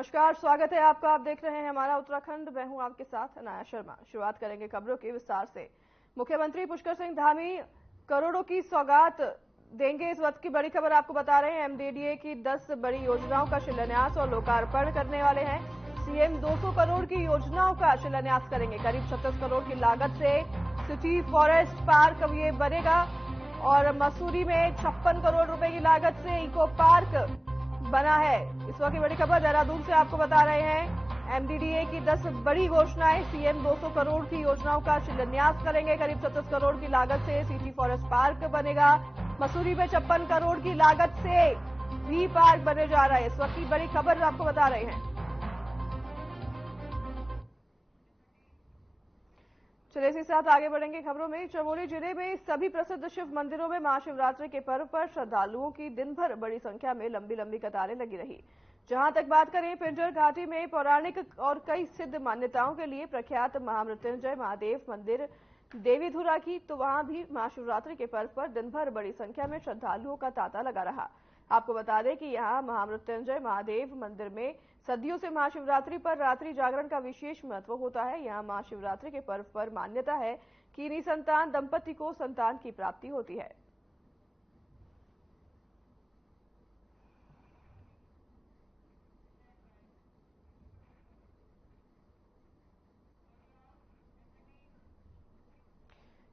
नमस्कार, स्वागत है आपका। आप देख रहे हैं हमारा उत्तराखंड। मैं हूं आपके साथ अनाया शर्मा। शुरुआत करेंगे खबरों के विस्तार से। मुख्यमंत्री पुष्कर सिंह धामी करोड़ों की सौगात देंगे। इस वक्त की बड़ी खबर आपको बता रहे हैं। एमडीडीए की 10 बड़ी योजनाओं का शिलान्यास और लोकार्पण करने वाले हैं। सीएम 200 करोड़ की योजनाओं का शिलान्यास करेंगे। करीब 36 करोड़ की लागत से सिटी फॉरेस्ट पार्क अब ये बनेगा और मसूरी में 56 करोड़ रुपए की लागत से इको पार्क बना है। इस वक्त की बड़ी खबर देहरादून से आपको बता रहे हैं। एमडीडीए की 10 बड़ी घोषणाएं। सीएम 200 करोड़ की योजनाओं का शिलान्यास करेंगे। करीब 36 करोड़ की लागत से सिटी फॉरेस्ट पार्क बनेगा। मसूरी में 56 करोड़ की लागत से भी पार्क बनने जा रहा है। इस वक्त की बड़ी खबर आपको बता रहे हैं। चलिए इसी साथ आगे बढ़ेंगे खबरों में। चमोली जिले में सभी प्रसिद्ध शिव मंदिरों में महाशिवरात्रि के पर्व पर श्रद्धालुओं की दिन भर बड़ी संख्या में लंबी लंबी कतारें लगी रही। जहां तक बात करें पिंजर घाटी में पौराणिक और कई सिद्ध मान्यताओं के लिए प्रख्यात महामृत्युंजय महादेव मंदिर देवीधुरा की, तो वहां भी महाशिवरात्रि के पर्व पर दिन भर बड़ी संख्या में श्रद्धालुओं का तांता लगा रहा। आपको बता दें कि यहाँ महामृत्युंजय महादेव मंदिर में सदियों से महाशिवरात्रि पर रात्रि जागरण का विशेष महत्व होता है। यहाँ महाशिवरात्रि के पर्व पर मान्यता है कि निसंतान दंपति को संतान की प्राप्ति होती है।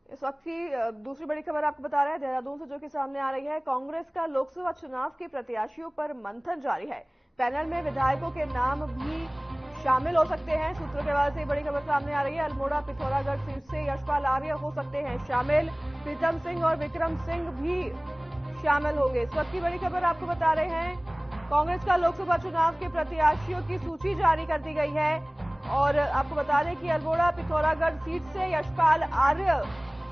इस वक्त की दूसरी बड़ी खबर आपको बता रहे हैं देहरादून से, जो कि सामने आ रही है। कांग्रेस का लोकसभा चुनाव के प्रत्याशियों पर मंथन जारी है। पैनल में विधायकों के नाम भी शामिल हो सकते हैं। सूत्रों के हवाले से बड़ी खबर सामने आ रही है। अल्मोड़ा पिथौरागढ़ सीट से यशपाल आर्य हो सकते हैं शामिल। प्रीतम सिंह और विक्रम सिंह भी शामिल होंगे। इस वक्त की बड़ी खबर आपको बता रहे हैं। कांग्रेस का लोकसभा चुनाव के प्रत्याशियों की सूची जारी कर दी गई है और आपको बता दें कि अल्मोड़ा पिथौरागढ़ सीट से यशपाल आर्य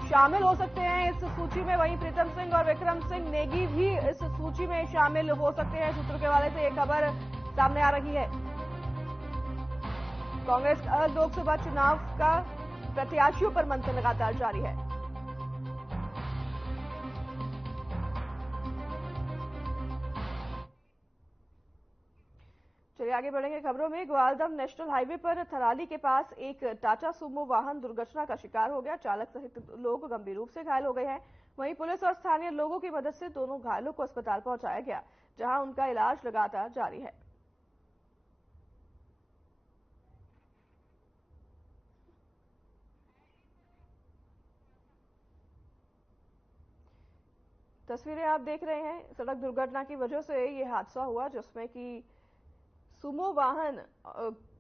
शामिल हो सकते हैं इस सूची में। वहीं प्रीतम सिंह और विक्रम सिंह नेगी भी इस सूची में शामिल हो सकते हैं। सूत्रों के हवाले से यह खबर सामने आ रही है। कांग्रेस का लोकसभा चुनाव का प्रत्याशियों पर मंथन लगातार जारी है। चलिए आगे बढ़ेंगे खबरों में। ग्वालदम नेशनल हाईवे पर थराली के पास एक टाटा सुमो वाहन दुर्घटना का शिकार हो गया। चालक सहित लोग गंभीर रूप से घायल हो गए हैं। वहीं पुलिस और स्थानीय लोगों की मदद से दोनों घायलों को अस्पताल पहुंचाया गया, जहां उनका इलाज लगातार जारी है। तस्वीरें आप देख रहे हैं। सड़क दुर्घटना की वजह से ये हादसा हुआ, जिसमें कि सुमो वाहन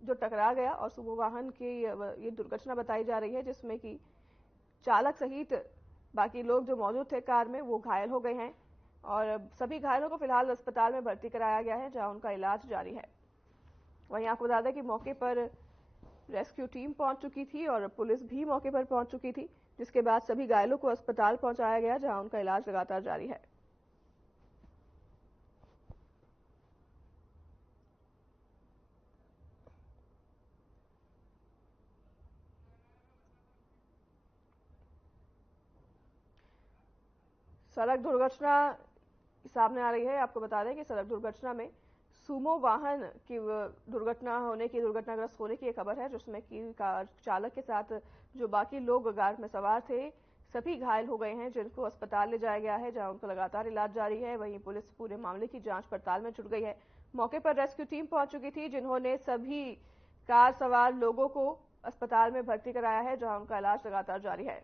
जो टकरा गया और सुमो वाहन की ये दुर्घटना बताई जा रही है, जिसमें कि चालक सहित बाकी लोग जो मौजूद थे कार में वो घायल हो गए हैं और सभी घायलों को फिलहाल अस्पताल में भर्ती कराया गया है, जहां उनका इलाज जारी है। वहीं आपको बता दें कि मौके पर रेस्क्यू टीम पहुंच चुकी थी और पुलिस भी मौके पर पहुंच चुकी थी, जिसके बाद सभी घायलों को अस्पताल पहुंचाया गया, जहां उनका इलाज लगातार जारी है। सड़क दुर्घटना सामने आ रही है। आपको बता दें कि सड़क दुर्घटना में सुमो वाहन की दुर्घटनाग्रस्त होने की खबर है, जिसमें कि कार चालक के साथ जो बाकी लोग कार में सवार थे सभी घायल हो गए हैं, जिनको अस्पताल ले जाया गया है, जहां उनका लगातार इलाज जारी है। वहीं पुलिस पूरे मामले की जांच पड़ताल में जुट गई है। मौके पर रेस्क्यू टीम पहुंच चुकी थी, जिन्होंने सभी कार सवार लोगों को अस्पताल में भर्ती कराया है, जहां उनका इलाज लगातार जारी है।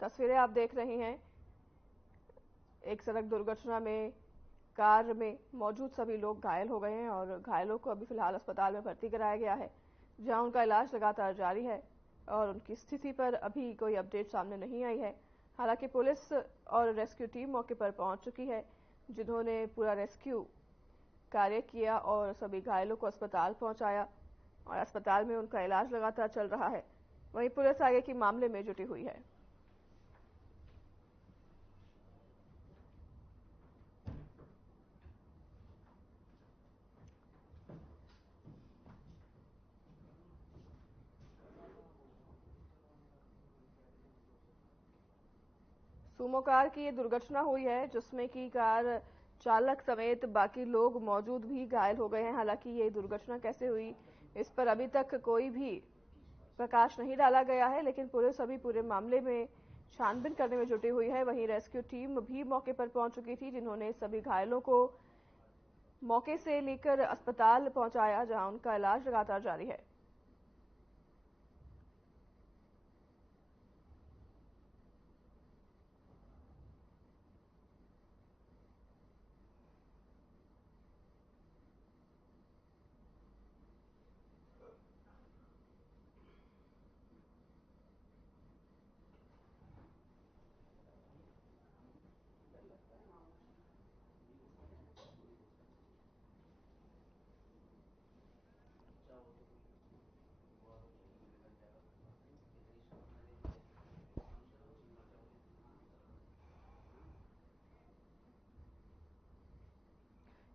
तस्वीरें आप देख रहे हैं। एक सड़क दुर्घटना में कार में मौजूद सभी लोग घायल हो गए हैं और घायलों को अभी फिलहाल अस्पताल में भर्ती कराया गया है, जहां उनका इलाज लगातार जारी है और उनकी स्थिति पर अभी कोई अपडेट सामने नहीं आई है। हालांकि पुलिस और रेस्क्यू टीम मौके पर पहुंच चुकी है, जिन्होंने पूरा रेस्क्यू कार्य किया और सभी घायलों को अस्पताल पहुंचाया और अस्पताल में उनका इलाज लगातार चल रहा है। वहीं पुलिस आगे के मामले में जुटी हुई है। सुमो कार की ये दुर्घटना हुई है, जिसमें कि कार चालक समेत बाकी लोग मौजूद भी घायल हो गए हैं। हालांकि ये दुर्घटना कैसे हुई, इस पर अभी तक कोई भी प्रकाश नहीं डाला गया है, लेकिन पुलिस अभी पूरे मामले में छानबीन करने में जुटी हुई है। वहीं रेस्क्यू टीम भी मौके पर पहुंच चुकी थी, जिन्होंने सभी घायलों को मौके से लेकर अस्पताल पहुंचाया, जहां उनका इलाज लगातार जारी है।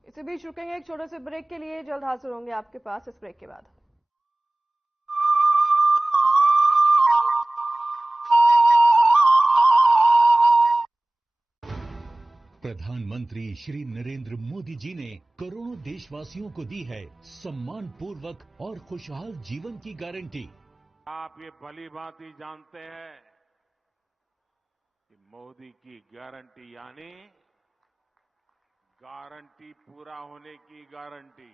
इसी बीच रुकेंगे एक छोटे से ब्रेक के लिए, जल्द हाजिर होंगे आपके पास इस ब्रेक के बाद। प्रधानमंत्री श्री नरेंद्र मोदी जी ने करोड़ों देशवासियों को दी है सम्मान पूर्वक और खुशहाल जीवन की गारंटी। आप ये भली भांति जानते हैं कि मोदी की गारंटी यानी गारंटी पूरा होने की गारंटी।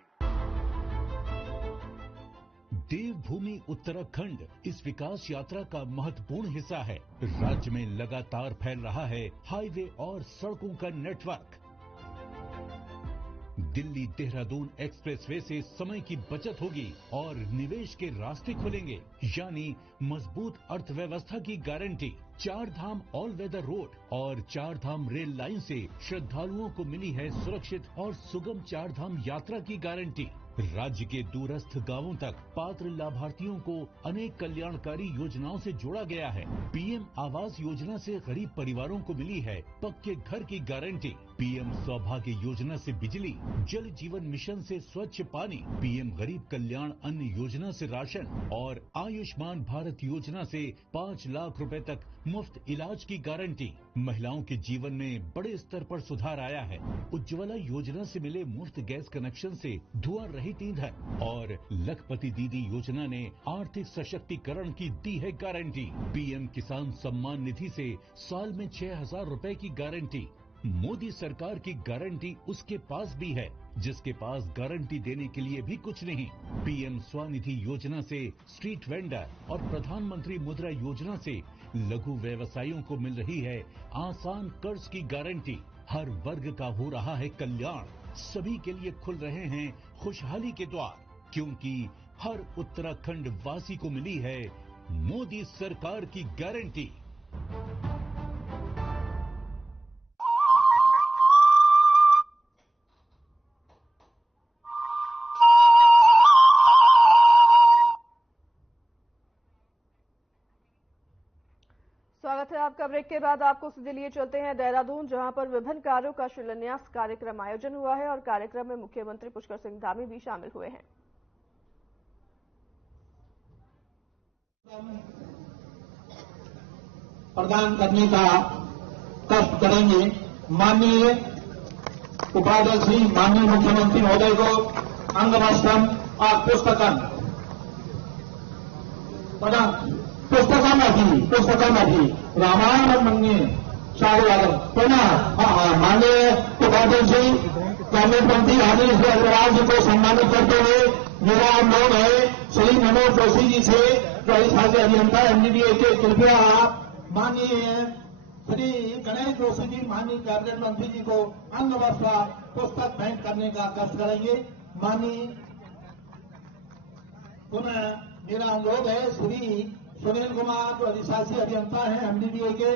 देवभूमि उत्तराखंड इस विकास यात्रा का महत्वपूर्ण हिस्सा है। राज्य में लगातार फैल रहा है हाईवे और सड़कों का नेटवर्क। दिल्ली देहरादून एक्सप्रेसवे से समय की बचत होगी और निवेश के रास्ते खुलेंगे, यानी मजबूत अर्थव्यवस्था की गारंटी। चार धाम ऑल वेदर रोड और चार धाम रेल लाइन से श्रद्धालुओं को मिली है सुरक्षित और सुगम चार धाम यात्रा की गारंटी। राज्य के दूरस्थ गांवों तक पात्र लाभार्थियों को अनेक कल्याणकारी योजनाओं से जोड़ा गया है। पीएम आवास योजना से गरीब परिवारों को मिली है पक्के घर की गारंटी। पीएम सौभाग्य योजना से बिजली, जल जीवन मिशन से स्वच्छ पानी, पीएम गरीब कल्याण अन्न योजना से राशन और आयुष्मान भारत योजना से 5 लाख रुपए तक मुफ्त इलाज की गारंटी। महिलाओं के जीवन में बड़े स्तर पर सुधार आया है। उज्ज्वला योजना से मिले मुफ्त गैस कनेक्शन से धुआं रहित ईंधन और लखपति दीदी योजना ने आर्थिक सशक्तिकरण की दी है गारंटी। पीएम किसान सम्मान निधि से साल में 6,000 रुपए की गारंटी। मोदी सरकार की गारंटी उसके पास भी है जिसके पास गारंटी देने के लिए भी कुछ नहीं। पीएम स्वनिधि योजना से स्ट्रीट वेंडर और प्रधानमंत्री मुद्रा योजना से लघु व्यवसायियों को मिल रही है आसान कर्ज की गारंटी। हर वर्ग का हो रहा है कल्याण, सभी के लिए खुल रहे हैं खुशहाली के द्वार, क्योंकि हर उत्तराखंड वासी को मिली है मोदी सरकार की गारंटी। स्वागत है आपका। ब्रेक के बाद आपको सीधे लिए चलते हैं देहरादून, जहां पर विभिन्न कार्यों का शिलान्यास कार्यक्रम आयोजन हुआ है और कार्यक्रम में मुख्यमंत्री पुष्कर सिंह धामी भी शामिल हुए हैं। प्रदान करने का कष्ट करेंगे। माननीय उपाध्यक्ष श्री माननीय मुख्यमंत्री महोदय को अंगवस्त्रम और पुस्तकामध्ये रामायण म्हणणे स्वागत पुनः माननीय उपाध्यक्ष श्री कैबिनेट मंत्री आदिल अग्रवाल जी को सम्मानित करते हुए मेरा अनुरोध है श्री मनोज जोशी जी से जो इस खाते अभियंता एनडीडीए के कृपया माननीय श्री गणेश जोशी जी माननीय कैबिनेट मंत्री जी को अंग वस्त्र पुस्तक भेंट करने का कष्ट करेंगे। माननीय पुनः मेरा अनुरोध है, श्री सुनील कुमार जो अधिशासी अभियंता हैं एमडीडीए के,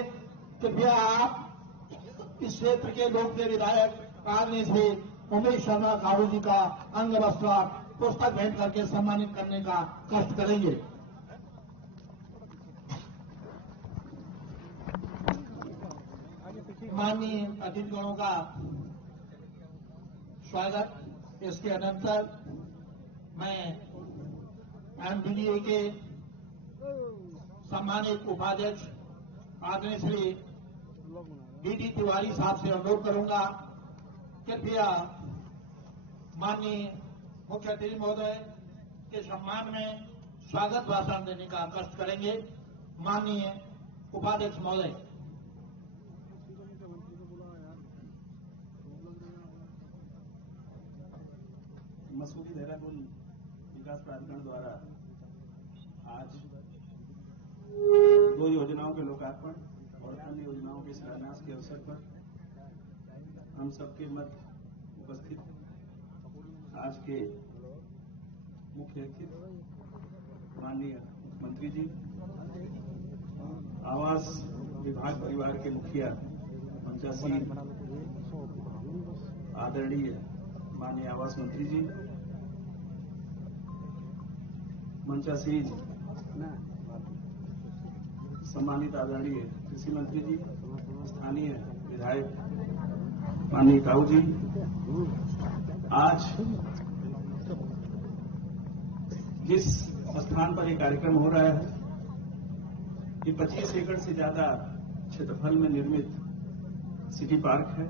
कृपया आप इस क्षेत्र के लोकप्रिय विधायक राजनीति श्री उमेश शर्मा काबू जी का अंग वस्त्र पुस्तक भेंट करके सम्मानित करने का कष्ट करेंगे। माननीय अतिथिगणों का स्वागत। इसके अनंतर मैं एमडीडीए के सम्मानित उपाध्यक्ष आदरणीय श्री बीडी तिवारी साहब से अनुरोध करूंगा, कृपया माननीय मुख्य अतिथि महोदय के सम्मान में स्वागत भाषण देने का कष्ट करेंगे। माननीय उपाध्यक्ष महोदय। मसूरी देहरादून विकास प्राधिकरण द्वारा आज 2 योजनाओं के लोकार्पण और अन्य योजनाओं के शिलान्यास के अवसर पर हम सबके मध्य उपस्थित आज के मुख्य अतिथि माननीय मुख्यमंत्री जी, आवास विभाग परिवार के मुखिया मंचासीन आदरणीय माननीय आवास मंत्री जी, मंचासीन सम्मानित आदरणीय कृषि मंत्री जी, स्थानीय विधायक माननीय काऊ जी, आज जिस स्थान पर यह कार्यक्रम हो रहा है, ये 25 एकड़ से ज्यादा क्षेत्रफल में निर्मित सिटी पार्क है,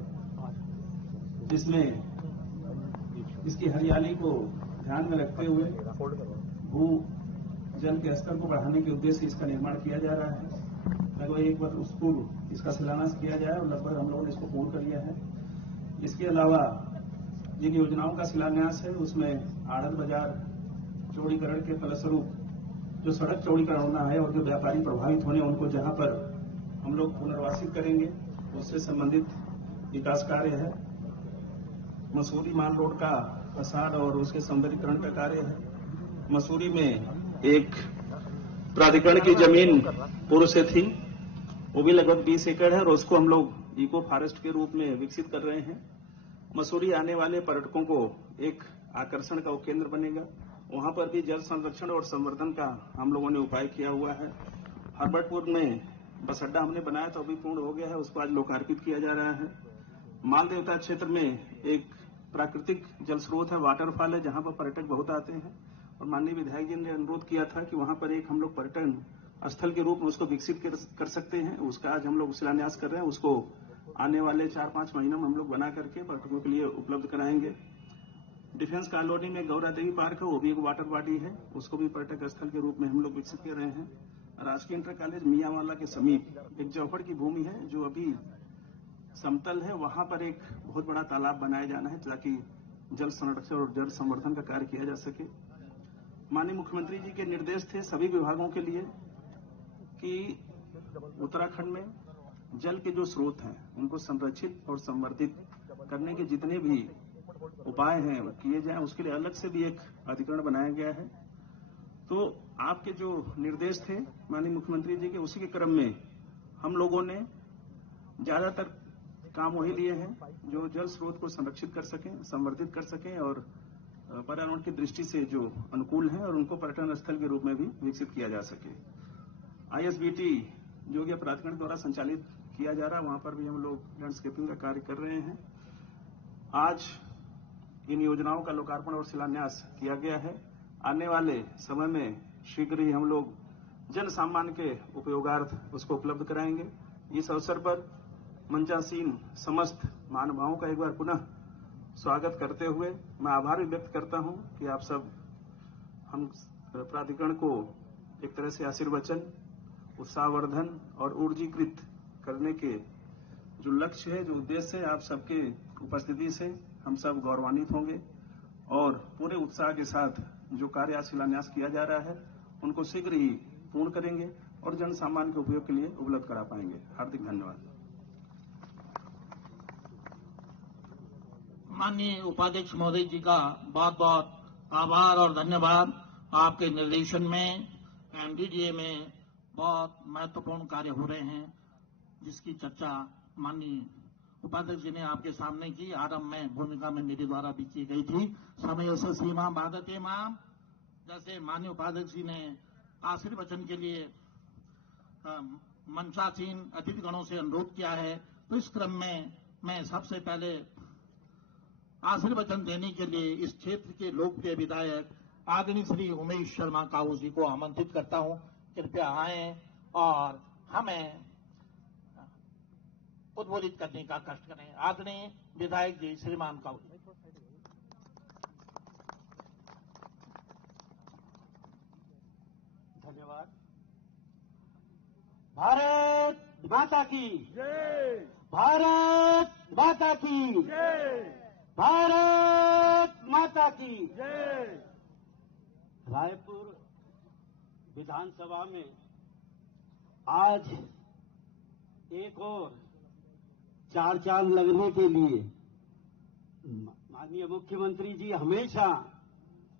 जिसमें इसकी हरियाली को ध्यान में रखते हुए भू जल के स्तर को बढ़ाने के उद्देश्य से इसका निर्माण किया जा रहा है। लगभग 1 वर्ष पूर्व इसका शिलान्यास किया जाए और लगभग हम लोगों ने इसको पूर्ण कर लिया है। इसके अलावा जिन योजनाओं का शिलान्यास है उसमें आड़त बाजार चौड़ीकरण के फलस्वरूप जो सड़क चौड़ीकरण होना है और जो व्यापारी प्रभावित होने उनको जहां पर हम लोग पुनर्वासित करेंगे उससे संबंधित विकास कार्य है। मसूरी माल रोड का फसाड और उसके सौंदर्यीकरण का कार्य है। मसूरी में एक प्राधिकरण की जमीन पूर्व से थी, वो भी लगभग 20 एकड़ है और उसको हम लोग इको फॉरेस्ट के रूप में विकसित कर रहे हैं। मसूरी आने वाले पर्यटकों को एक आकर्षण का केंद्र बनेगा। वहां पर भी जल संरक्षण और संवर्धन का हम लोगों ने उपाय किया हुआ है। हरबटपुर में बस अड्डा हमने बनाया तो अभी पूर्ण हो गया है, उसको आज लोकार्पित किया जा रहा है। माल देवता क्षेत्र में एक प्राकृतिक जल स्रोत है, वाटरफॉल है, जहां पर पर्यटक बहुत आते हैं और माननीय विधायक जी ने अनुरोध किया था कि वहां पर एक हम लोग पर्यटन स्थल के रूप में उसको विकसित कर सकते हैं। उसका आज हम लोग शिलान्यास कर रहे हैं। उसको आने वाले 4-5 महीनों में हम लोग बना करके पर्यटकों के लिए उपलब्ध कराएंगे। डिफेंस कॉलोनी में गौरा देवी पार्क है, वो भी एक वाटर बॉडी है, उसको भी पर्यटक स्थल के रूप में हम लोग विकसित कर रहे हैं। राजकीय इंटर कॉलेज मियांवाला के समीप एक चौपड़ की भूमि है जो अभी समतल है, वहां पर एक बहुत बड़ा तालाब बनाया जाना है ताकि जल संरक्षण और जल संवर्धन का कार्य किया जा सके। माननीय मुख्यमंत्री जी के निर्देश थे सभी विभागों के लिए कि उत्तराखंड में जल के जो स्रोत हैं उनको संरक्षित और संवर्धित करने के जितने भी उपाय हैं वो किए जाएं। उसके लिए अलग से भी एक अधिकरण बनाया गया है। तो आपके जो निर्देश थे माननीय मुख्यमंत्री जी के, उसी के क्रम में हम लोगों ने ज्यादातर काम वही लिए हैं जो जल स्रोत को संरक्षित कर सकें, संवर्धित कर सकें और पर्यावरण की दृष्टि से जो अनुकूल हैं और उनको पर्यटन स्थल के रूप में भी विकसित किया जा सके। ISBT जो कि प्राधिकरण द्वारा संचालित किया जा रहा है, वहां पर भी हम लोग लैंडस्केपिंग का कार्य कर रहे हैं। आज इन योजनाओं का लोकार्पण और शिलान्यास किया गया है। आने वाले समय में शीघ्र ही हम लोग जन सामान्य के उपयोगार्थ उसको उपलब्ध कराएंगे। इस अवसर पर मंचासीन समस्त महानुभावों का एक बार पुनः स्वागत करते हुए मैं आभार भी व्यक्त करता हूं कि आप सब हम प्राधिकरण को एक तरह से आशीर्वचन, उत्साहवर्धन और ऊर्जीकृत करने के जो लक्ष्य है, जो उद्देश्य है, आप सबके उपस्थिति से हम सब गौरवान्वित होंगे और पूरे उत्साह के साथ जो कार्य आज शिलान्यास किया जा रहा है उनको शीघ्र ही पूर्ण करेंगे और जन सामान्य के उपयोग के लिए उपलब्ध करा पाएंगे। हार्दिक धन्यवाद। माननीय उपाध्यक्ष महोदय जी का बहुत बहुत आभार और धन्यवाद। आपके निर्देशन में एमडीडीए में बहुत महत्वपूर्ण कार्य हो रहे हैं, जिसकी चर्चा माननीय उपाध्यक्ष जी ने आपके सामने की। आरंभ में भूमिका में मेरे द्वारा भी की गई थी। समय से सीमा बाधते माम, जैसे माननीय उपाध्यक्ष जी ने आशीर्वचन के लिए मंचासीन अतिथिगणों से अनुरोध किया है, तो इस क्रम में मैं सबसे पहले आशीर्वचन देने के लिए इस क्षेत्र के लोकप्रिय विधायक आदरणीय श्री उमेश शर्मा काऊ जी को आमंत्रित करता हूं। कृपया आएं और हमें उद्बोधित करने का कष्ट करें। आदरणीय विधायक जी श्रीमान काऊ जी। धन्यवाद। भारत माता की जय। भारत माता की जय। भारत माता की जय। रायपुर विधानसभा में आज एक और चार चांद लगने के लिए माननीय मुख्यमंत्री जी हमेशा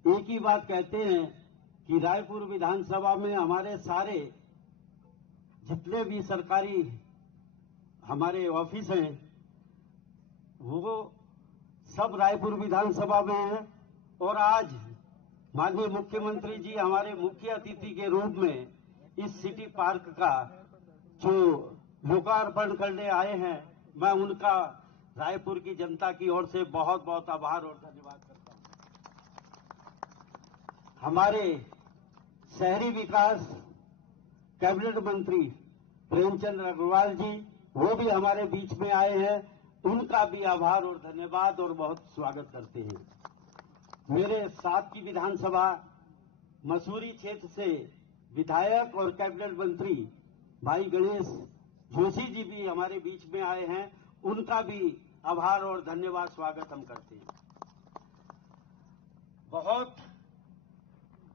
एक ही बात कहते हैं कि रायपुर विधानसभा में हमारे सारे जितने भी सरकारी हमारे ऑफिस हैं वो सब रायपुर विधानसभा में हैं। और आज माननीय मुख्यमंत्री जी हमारे मुख्य अतिथि के रूप में इस सिटी पार्क का जो लोकार्पण करने आए हैं, मैं उनका रायपुर की जनता की ओर से बहुत बहुत आभार और धन्यवाद करता हूं। हमारे शहरी विकास कैबिनेट मंत्री प्रेमचंद अग्रवाल जी वो भी हमारे बीच में आए हैं, उनका भी आभार और धन्यवाद और बहुत स्वागत करते हैं। मेरे साथ की विधानसभा मसूरी क्षेत्र से विधायक और कैबिनेट मंत्री भाई गणेश जोशी जी भी हमारे बीच में आए हैं, उनका भी आभार और धन्यवाद स्वागत हम करते हैं। बहुत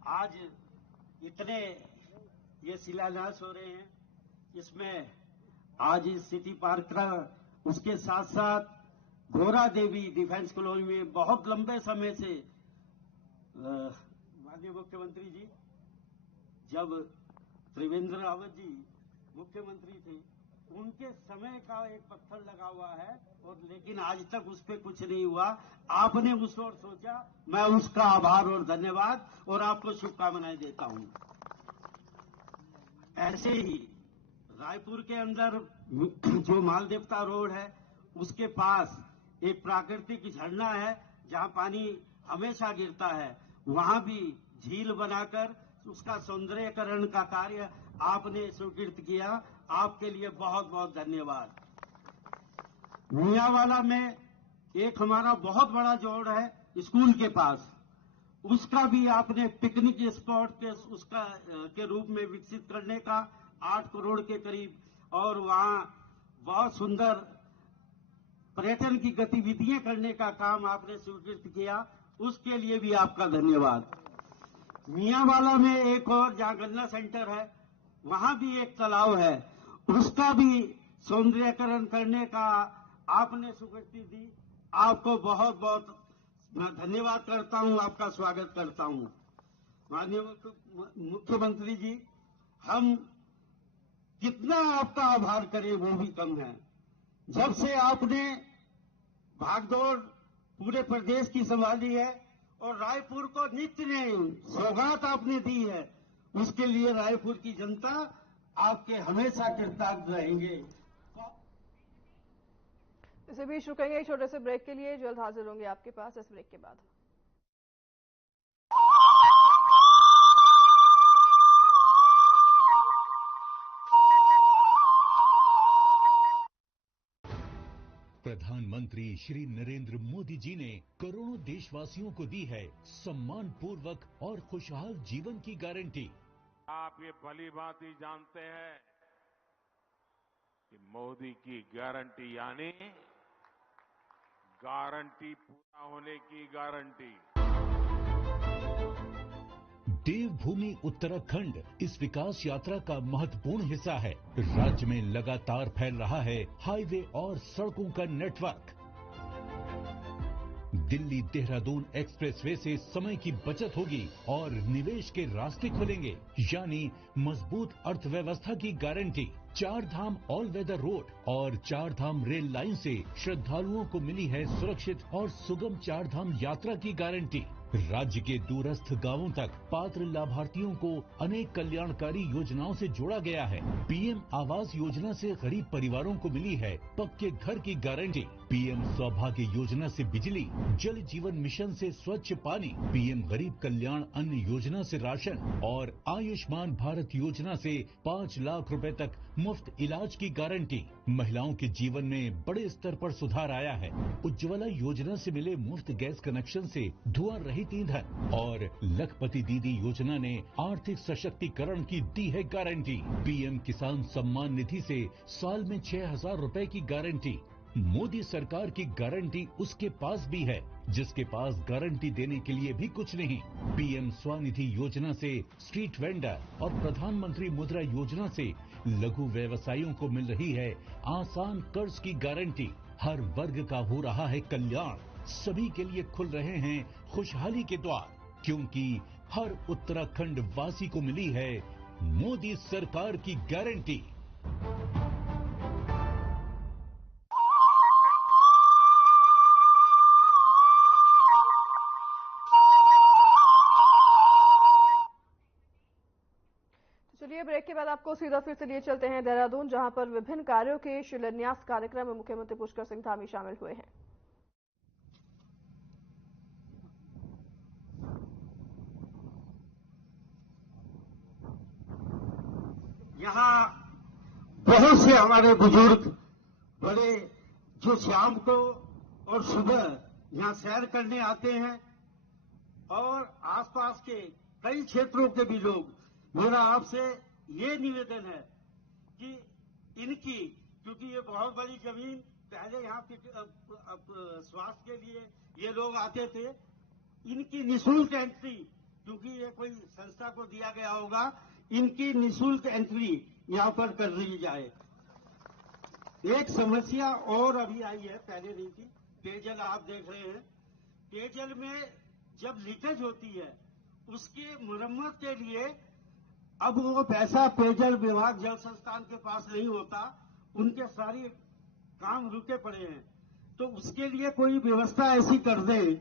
आज इतने ये शिलान्यास हो रहे हैं, इसमें आज इस सिटी पार्क का, उसके साथ साथ घोरा देवी डिफेंस कॉलोनी में बहुत लंबे समय से माननीय मुख्यमंत्री जी जब त्रिवेंद्र रावत जी मुख्यमंत्री थे उनके समय का एक पत्थर लगा हुआ है, और लेकिन आज तक उस पर कुछ नहीं हुआ। आपने उस ओर सोचा, मैं उसका आभार और धन्यवाद और आपको शुभकामनाएं देता हूं। ऐसे ही रायपुर के अंदर जो मालदेवता रोड है उसके पास एक प्राकृतिक झरना है जहां पानी हमेशा गिरता है, वहां भी झील बनाकर उसका सौंदर्यीकरण का कार्य आपने स्वीकृत किया, आपके लिए बहुत बहुत धन्यवाद। मियांवाला में एक हमारा बहुत बड़ा जोड़ है स्कूल के पास, उसका भी आपने पिकनिक स्पॉट के उसका के रूप में विकसित करने का 8 करोड़ के करीब, और वहां बहुत सुंदर पर्यटन की गतिविधियां करने का काम आपने स्वीकृत किया, उसके लिए भी आपका धन्यवाद। मियांवाला में एक और जहां गन्ना सेंटर है वहां भी एक तालाब है, उसका भी सौंदर्यीकरण करने का आपने स्वीकृति दी, आपको बहुत बहुत मैं धन्यवाद करता हूं, आपका स्वागत करता हूं। माननीय मुख्यमंत्री जी, हम कितना आपका आभार करें वो भी कम है। जब से आपने भागदौड़ पूरे प्रदेश की संभाली है और रायपुर को नित्य नई सौगात आपने दी है, उसके लिए रायपुर की जनता आपके हमेशा कृतज्ञ रहेंगे। इसे भी रुकेंगे एक छोटे से ब्रेक के लिए, जल्द हाजिर होंगे आपके पास इस ब्रेक के बाद। प्रधानमंत्री श्री नरेंद्र मोदी जी ने करोड़ों देशवासियों को दी है सम्मान पूर्वक और खुशहाल जीवन की गारंटी। आप ये भली भांति जानते हैं कि मोदी की गारंटी यानी गारंटी पूरा होने की गारंटी। देवभूमि उत्तराखंड इस विकास यात्रा का महत्वपूर्ण हिस्सा है। राज्य में लगातार फैल रहा है हाईवे और सड़कों का नेटवर्क। दिल्ली देहरादून एक्सप्रेसवे से समय की बचत होगी और निवेश के रास्ते खुलेंगे, यानी मजबूत अर्थव्यवस्था की गारंटी। 4 धाम ऑल वेदर रोड और 4 धाम रेल लाइन से श्रद्धालुओं को मिली है सुरक्षित और सुगम 4 धाम यात्रा की गारंटी। राज्य के दूरस्थ गांवों तक पात्र लाभार्थियों को अनेक कल्याणकारी योजनाओं से जोड़ा गया है। पीएम आवास योजना से गरीब परिवारों को मिली है पक्के घर की गारंटी। पीएम सौभाग्य योजना से बिजली, जल जीवन मिशन से स्वच्छ पानी, पीएम गरीब कल्याण अन्न योजना से राशन और आयुष्मान भारत योजना से 5 लाख रुपए तक मुफ्त इलाज की गारंटी। महिलाओं के जीवन में बड़े स्तर पर सुधार आया है। उज्ज्वला योजना से मिले मुफ्त गैस कनेक्शन से धुआं रहित ईंधन और लखपति दीदी योजना ने आर्थिक सशक्तिकरण की दी है गारंटी। पीएम किसान सम्मान निधि से साल में 6,000 रुपए की गारंटी। मोदी सरकार की गारंटी उसके पास भी है जिसके पास गारंटी देने के लिए भी कुछ नहीं। पीएम स्वनिधि योजना से स्ट्रीट वेंडर और प्रधानमंत्री मुद्रा योजना से लघु व्यवसायियों को मिल रही है आसान कर्ज की गारंटी। हर वर्ग का हो रहा है कल्याण, सभी के लिए खुल रहे हैं खुशहाली के द्वार, क्योंकि हर उत्तराखंड वासी को मिली है मोदी सरकार की गारंटी। चलिए ब्रेक के बाद आपको सीधा फिर से लिए चलते हैं देहरादून, जहां पर विभिन्न कार्यों के शिलान्यास कार्यक्रम में मुख्यमंत्री पुष्कर सिंह धामी शामिल हुए हैं। यहाँ बहुत से हमारे बुजुर्ग बड़े जो शाम को और सुबह यहाँ सैर करने आते हैं और आसपास के कई क्षेत्रों के भी लोग। मेरा आपसे ये निवेदन है कि इनकी, क्योंकि ये बहुत बड़ी जमीन पहले यहाँ स्वास्थ्य के लिए ये लोग आते थे, इनकी निःशुल्क एंट्री, क्योंकि ये कोई संस्था को दिया गया होगा, इनकी निःशुल्क एंट्री यहाँ पर कर दी जाए। एक समस्या और अभी आई है, पहले नहीं थी। पेयजल आप देख रहे हैं, पेयजल में जब लीकेज होती है उसकी मरम्मत के लिए अब वो पैसा पेयजल विभाग जल संस्थान के पास नहीं होता, उनके सारी काम रुके पड़े हैं। तो उसके लिए कोई व्यवस्था ऐसी कर दे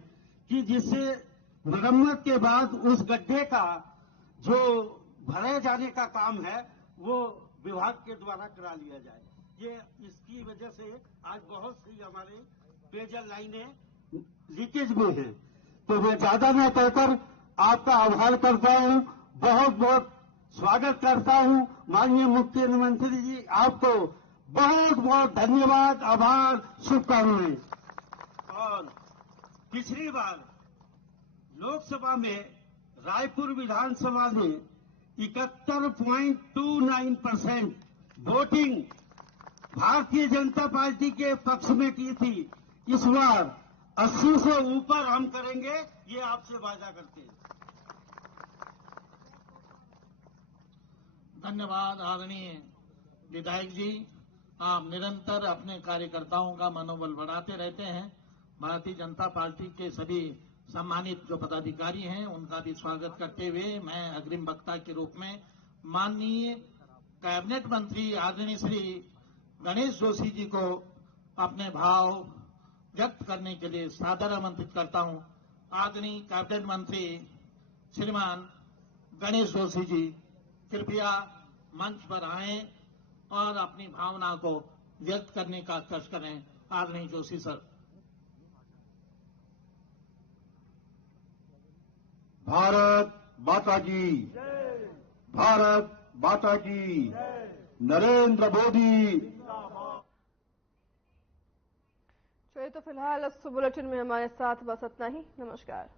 कि जिससे मरम्मत के बाद उस गड्ढे का जो भरे जाने का काम है वो विभाग के द्वारा करा लिया जाए। ये इसकी वजह से आज बहुत सी हमारे पेयजल लाइनें लीकेज में हैं। तो मैं ज्यादा न कहकर आपका आभार करता हूं, बहुत बहुत स्वागत करता हूं। माननीय मुख्यमंत्री जी, आपको बहुत बहुत धन्यवाद, आभार, शुभकामनाएं। और पिछली बार लोकसभा में रायपुर विधानसभा में 71.29% वोटिंग भारतीय जनता पार्टी के पक्ष में की थी। इस बार 80 से ऊपर हम करेंगे, ये आपसे वादा करते हैं। धन्यवाद आदरणीय विधायक जी, आप निरंतर अपने कार्यकर्ताओं का मनोबल बढ़ाते रहते हैं। भारतीय जनता पार्टी के सभी सम्मानित जो पदाधिकारी हैं उनका भी स्वागत करते हुए मैं अग्रिम वक्ता के रूप में माननीय कैबिनेट मंत्री आदरणीय श्री गणेश जोशी जी को अपने भाव व्यक्त करने के लिए सादर आमंत्रित करता हूं। आदरणीय कैबिनेट मंत्री श्रीमान गणेश जोशी जी, कृपया मंच पर आएं और अपनी भावना को व्यक्त करने का कष्ट करें। आदरणीय जोशी सर। भारत माता की, भारत माता की, नरेंद्र मोदी। चलिए तो फिलहाल इस बुलेटिन में हमारे साथ बस इतना ही। नमस्कार।